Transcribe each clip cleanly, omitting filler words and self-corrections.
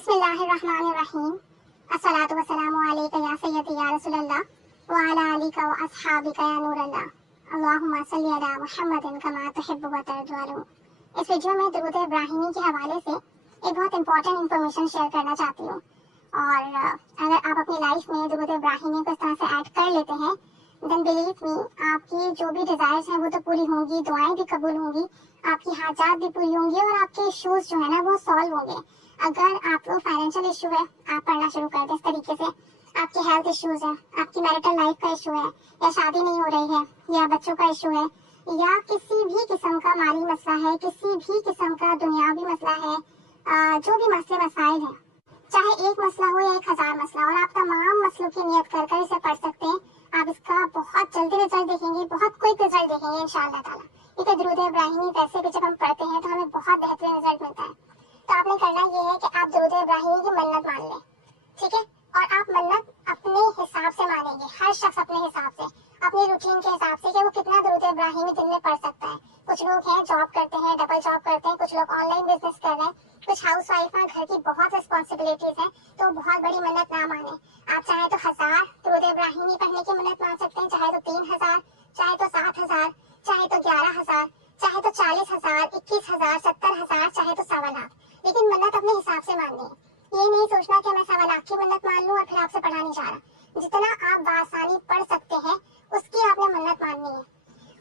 बिस्मिल्लाहिर्रहमानिर्रहीम। अस्सलातु वस्सलामु अलैका या सय्यदी या रसूलल्लाह व अला आलिका व अस्हाबिका या नूरल्लाह। अल्लाहुम्मा सल्ली अला मुहम्मदिन कमा तुहिब्बु व तर्जू। इस वीडियो में दुरूद इब्राहिमी के हवाले से एक बहुत इंपॉर्टेंट इन्फॉर्मेशन शेयर करना चाहती हूँ। और अगर आप अपनी लाइफ में दुरूद इब्राहिमी को इस तरह से ऐड कर लेते हैं, देन बिलीव मी, आपकी जो भी डिजायर्स हैं वो तो पूरी होंगी, दुआएं भी कबूल होंगी, आपकी हाजात भी पूरी होंगी और आपके इश्यूज जो है ना वो सॉल्व होंगे। अगर आपको फाइनेंशियल इशू है, आप पढ़ना शुरू कर दें इस तरीके से। आपकी हेल्थ इश्यूज है, आपकी मैरिटल लाइफ का इशू है, या शादी नहीं हो रही है, या बच्चों का इशू है, या किसी भी किस्म का माली मसला है, किसी भी किस्म का दुनियावी मसला है, जो भी मसले मसाइल हैं, चाहे एक मसला हो या 1000 मसला, और आप तमाम मसलों की नियत कर कर इसे पढ़ सकते हैं। आप इसका बहुत जल्दी रिजल्ट देखेंगे, बहुत क्विक रिजल्ट देखेंगे इंशाअल्लाह ताला। क्योंकि दुरूद इब्राहिमी वैसे भी जब हम पढ़ते हैं तो हमें बहुत बेहतरीन रिजल्ट मिलता है। तो आपने करना ये है कि आप दुरूद इब्राहिमी की मन्नत मान लें, ठीक है? और आप मन्नत अपने हिसाब से मानेंगे, हर शख्स अपने हिसाब से, अपनी रूटीन के हिसाब से, कि वो कितना दुरूद इब्राहिमी दिन में पढ़ सकता है। कुछ लोग हैं जॉब करते हैं, डबल जॉब करते हैं, कुछ लोग ऑनलाइन बिजनेस कर रहे हैं, कुछ हाउस वाइफ हैं, घर की बहुत रिस्पॉन्सिबिलिटीज हैं, तो बहुत बड़ी मन्नत ना माने। आप चाहे तो 1000 दुरूद इब्राहिमी पढ़ने की मन्नत मान सकते हैं, चाहे तो 3000, चाहे तो 7000, चाहे तो 11000, चाहे तो 40000, 21000, 70000, चाहे तो 1.25 लाख। लेकिन मन्नत अपने हिसाब से माननी है। ये नहीं सोचना कि मैं 1.25 लाख की मन्नत मान लूं और फिर आपसे पढ़ा नहीं जा रहा। जितना आप बासानी पढ़ सकते हैं उसकी आपने मन्नत माननी है।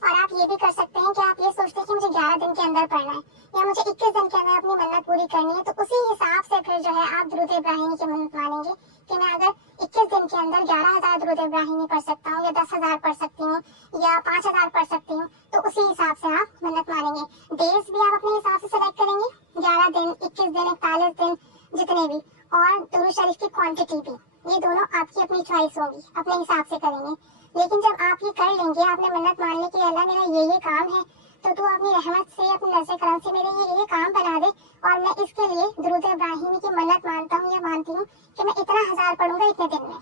और आप ये भी कर सकते हैं कि आप ये सोचते हैं कि मुझे 11 दिन के अंदर पढ़ना है, या मुझे 21 दिन के अंदर अपनी मन्नत पूरी करनी है, तो उसी हिसाब से फिर जो है आप दुरूद इब्राहिमी की मन्नत मानेंगे कि मैं अगर 21 दिन के अंदर 11000 दुरूद इब्राहिमी पढ़ सकता हूँ, या 10000 पढ़ सकती हूँ, या 5000 पढ़ सकती हूँ, तो उसी हिसाब से आप मन्नत मानेंगे। डेज भी आप अपने हिसाब से सेलेक्ट करेंगे, 11 दिन, 21 दिन, 41 दिन, जितने भी, और दुरूद शरीफ की क्वांटिटी भी, ये दोनों आपकी अपनी चॉइस होगी, अपने हिसाब से करेंगे। लेकिन जब आप ये कर लेंगे, आपने मन्नत मान ली कि अल्लाह मेरा ये काम है, तो तू अपनी रहमत से, अपनी नज़र करम से मेरे ये काम बना दे, और मैं इसके लिए दुरूद इब्राहिमी की मन्नत मानता हूँ या मानती हूँ कि मैं इतना 1000 पढ़ूंगा इतने दिन में।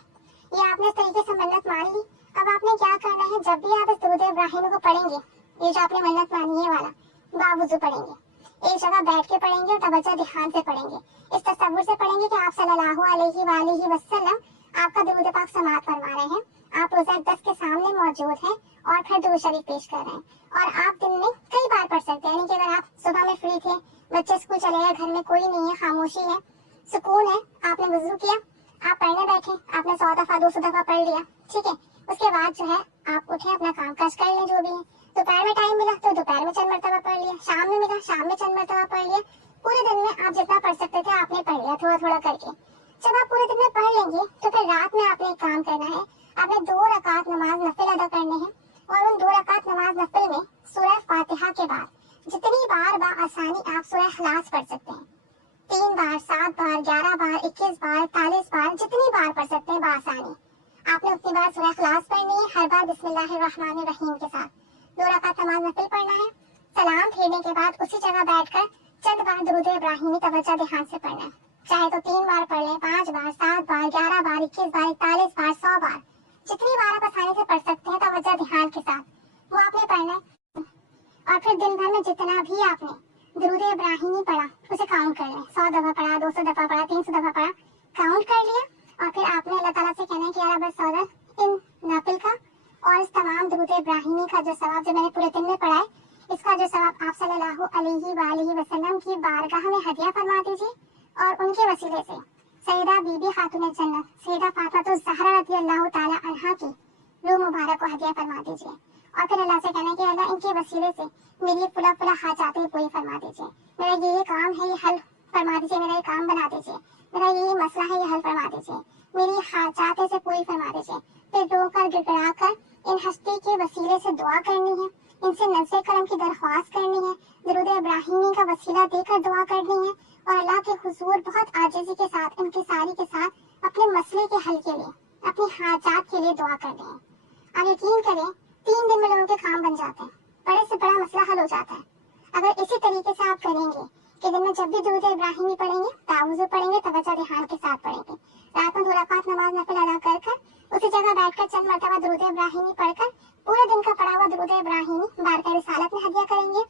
ये आपने इस तरीके से मन्नत मान ली। अब आपने क्या करना है, जब भी आप इस दुरूद इब्राहिमी को पढ़ेंगे, ये जो आपने मन्नत मानी है वाला, बावुज़ू पढ़ेंगे, एक जगह बैठ के पढ़ेंगे और तवज्जो ध्यान से पढ़ेंगे। इस तसव्वुर से पढ़ेंगे कि आप सल्लल्लाहु अलैहि वसल्लम आपका दुरूद पाक समाअत फरमा रहे हैं, आप रोज़ा 10 के सामने मौजूद हैं और फिर दुरूद शरीफ पेश कर रहे हैं। और आप दिन में कई बार पढ़ सकते हैं, यानी कि अगर आप सुबह में फ्री थे, बच्चे स्कूल चले गए, घर में कोई नहीं है, खामोशी है, सुकून है, आपने वुज़ू किया, आप पढ़ने बैठे, आपने 100 दफा 200 दफा पढ़ लिया, ठीक है? उसके बाद जो है आप उठे, अपना काम काज कर लें जो भी है। दोपहर में टाइम मिला तो दोपहर में चंद मरतबा पढ़ लिया, शाम में मिला शाम में चंद मरतबा पढ़ लिया। पूरे दिन में आप जितना पढ़ सकते थे आपने पढ़ लिया, थोड़ा थोड़ा करके। जब आप पूरे दिन में पढ़ लेंगे तो फिर रात में आपने एक काम करना है, आपने 2 रकात नमाज नफिल अदा करने हैं, और उन 2 रकात नमाज नफिल में सूरह फातिहा के बाद जितनी बार आसानी आप सूरह इखलास पढ़ सकते हैं, 3 बार, 7 बार, 11 बार, 21 बार, 41 बार, जितनी बार पढ़ सकते हैं बासानी, आपने उतनी बार सूरह इखलास पढ़नी है, हर बार बिस्मिल्लाहिर्रहमानिर्रहीम के साथ। 2 रकात नमाज नफिल पढ़ना है, सलाम फेरने के बाद उसी जगह बैठकर चंद बार दुरूद इब्राहिमी तवज्जो ध्यान से पढ़ना है। चाहे तो 3 बार पढ़ लें, 5 बार, 7 बार, 11 बार, 21 बार, 41 बार, 100 बार, जितनी बार आप आसानी से पढ़ सकते हैं तवज्जो ध्यान के साथ, वो आपने पढ़ना है। और फिर दिन भर में जितना भी आपने दुरूद इब्राहिमी पढ़ा उसे काउंट कर लें, 100 दफा पढ़ा, 200 दफा पढ़ा, 300 दफा पढ़ा, काउंट कर लिया। और फिर आपने अल्लाह ताला से कहना है कि यार बस सौदा इन नाफिल का और इस तमाम दुरूद इब्राहिमी का जो सवाब जो मैंने पूरे दिन में पढ़ा है, इसका जो सवाब आप सल्लल्लाहु अलैहि वसल्लम की बारगाह में हदिया फरमा दीजिए, और उनके वसीले से सैयदा बीबी खातून जन्नत सैयदा फातिमा ज़हरा रज़ियल्लाहु ताला अन्हा की रूह मुबारक को हदिया फरमा दीजिए। और फिर अल्लाह से कहना है कि अल्लाह इनके वसीले से मेरी फुला फुला हाजातें पूरी फरमा दीजिए, मेरा ये काम है ये हल फरमा दीजिए, मेरा ये काम बना दीजिए, मेरा ये मसला है ये हल फरमा दीजिए, मेरी हाजातें से पूरी फरमा दीजिए। फिर रोकर गिड़गिड़ा कर इन हस्ती के वसीले से दुआ करनी है, इनसे नज़र करम की दरख्वास्त करनी है, दुरूद इब्राहिमी का वसीला देकर दुआ करनी है, और अल्लाह के हुजूर बहुत आजिज़ी के साथ, इंकिसारी के साथ अपने मसले के हल के लिए, अपनी हाजात के लिए दुआ करनी है। आप यकीन करें 3 दिन में लोगों के काम बन जाते हैं, बड़े से बड़ा मसला हल हो जाता है। अगर इसी तरीके से आप करेंगे कि दिन में जब भी दुरूद इब्राहिमी पढ़ेंगे, तावुज़ पढ़ेंगे, तवज्जो ध्यान के साथ पढ़ेंगे, रात में 2 रकात नमाज नफिल अदा कर उसी जगह बैठकर चंद मरतबा दुरूद इब्राहिमी पढ़कर पूरे दिन का पढ़ा हुआ दुरूद इब्राहिमी बारका रिसालत में हदिया करेंगे,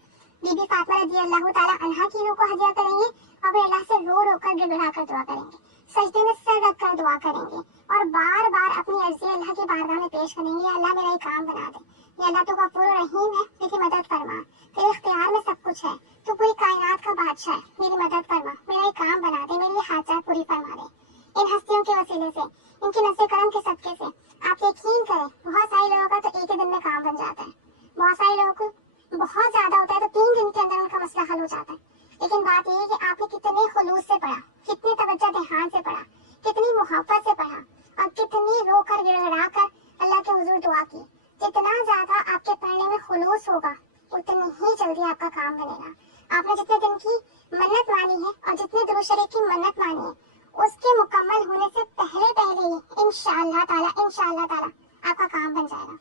बीबी फातिमा रज़ियल्लाहु ताला अन्हा की रूह को हदिया करेंगे, और फिर अल्लाह से रो रो होकर गिड़गिड़ा कर दुआ करेंगे, सजदे में सर रख कर दुआ करेंगे और बार बार अपनी अर्जी अल्लाह की बारगाह में पेश करेंगे, या अल्लाह मेरा ये काम बना दे, या अल्लाह तो गफूर रहीम है, मेरी मदद फरमा, तेरे इख्तियार में सब कुछ है, तू पूरी कायनात का बादशाह है, मेरी मदद फरमा, मेरा ये काम बना दे, मेरी ये हाजात पूरी फरमा दे। इन हस्तियों के वसीले से, इनकी नज़्ज़े करम के सदके से आप यकीन करें, बहुत सारे लोगों का तो एक ही दिन में काम बन जाता है, बहुत सारे लोगों को बहुत ज्यादा होता है तो 3 दिन के अंदर उनका मसला हल हो जाता है। लेकिन बात यह है कि आपने कितने खुलूस से पढ़ा, कितनी तवज्जो ध्यान से पढ़ा, कितनी मोहब्बत से पढ़ा और कितनी रो कर गिड़गिड़ा कर अल्लाह के हुजूर दुआ की। जितना ज्यादा आपके पढ़ने में खुलूस होगा उतनी ही जल्दी आपका काम बनेगा। आपने जितने दिन की मन्नत मानी है और जितने दुरूद शरीफ की मन्नत मानी है उसके मुकम्मल होने से पहले पहले ही इंशाअल्लाह ताला आपका काम बन जाएगा।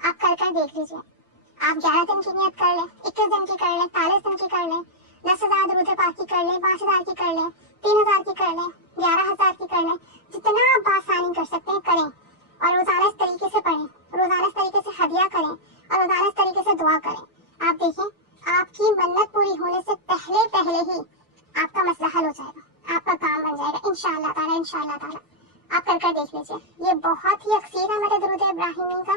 आप कर देख लीजिए। आप 11 दिन की नियत कर लें, 21 दिन की कर लें, 40 दिन की कर लें, 10,000 दुरूद पाक की कर लें, 5,000 की कर लें, 3,000 की कर लें, 11,000 की कर लें, जितना आप बासानी कर सकते हैं करें और रोजाना इस तरीके से पढ़ें, रोजाना इस तरीके से हदिया करें और रोजाना इस तरीके से दुआ करें। आप देखें आपकी मन्नत पूरी होने से पहले पहले ही आपका मसला हल हो जाएगा, आपका काम बन जाएगा इंशाअल्लाह ताला। आप कर देख लीजिए। ये बहुत ही अक्सीर है मेरे दुरूद इब्राहिमी का,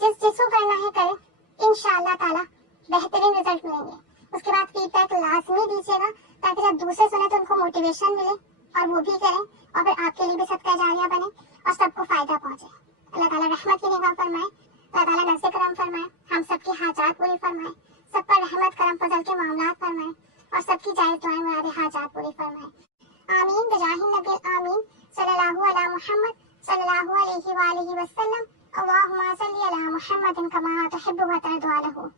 जिसको करना है करें, इंशाअल्लाह ताला बेहतरीन रिजल्ट मिलेंगे। उसके बाद फीडबैक लाजमी दीजिएगा ताकि जब दूसरे सुने तो उनको मोटिवेशन मिले और वो भी करें और फिर आपके लिए भी सदका जारिया बने और सबको फायदा पहुंचे। अल्लाह ताला रहमत की निगाह फरमाए, अल्लाह ताला नज़्ज़े करम फरमाए, हम सबकी हाजात पूरी फरमाए, सब पर रहमत करम फजल के मामलात फरमाए और सबकी जायज़ दुआएं मुरादे हाजात पूरी फरमाए। आमीन बिजाहिन नबी आमीन सल्लल्लाहु अला मुहम्मद सल्लल्लाहु अलैहि व आलिहि वसल्लम। अल्लाहुम्मा सल्ली अला मुहम्मदिन कमा तुहिब्बु व तर्ज़ा लहू।